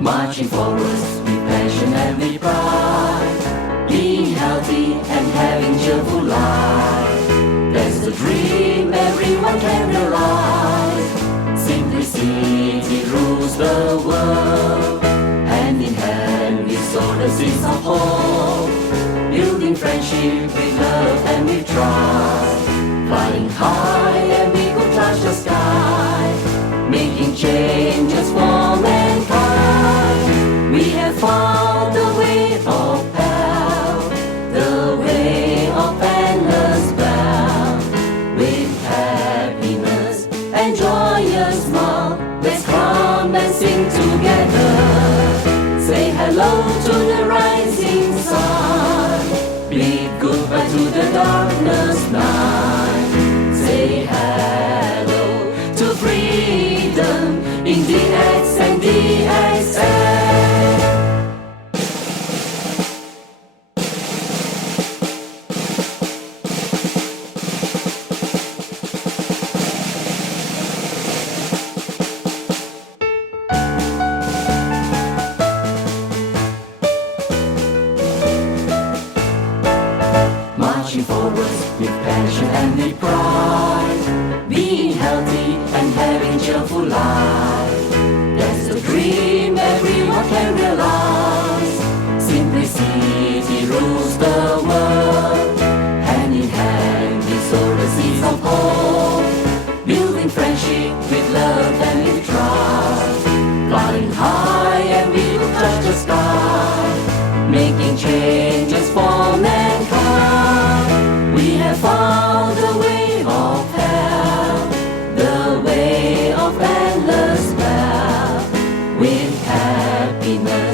Marching forwards with passion and with pride, being healthy and having cheerful life. That's the dream everyone can realize. Simplicity rules the world. Hand in hand we sow the seeds of hope, building friendship with love and with trust. Flying high and we could touch the sky, making changes for mankind. We have found the way of health, the way of endless wealth. With happiness and joyous smile, let's come and sing together. Say hello to the rising sun, bid goodbye to the darkness night. Say hello to freedom in DXN, DXN. Marching forwards with passion and with pride, being healthy and having cheerful life. That's the dream everyone can realize. Simplicity rules the world. Hand in hand we sow the seeds of hope, building friendship with love and with trust. Flying high and we will touch the sky, making changes for mankind. We have found the way of health, the way of endless wealth. With happiness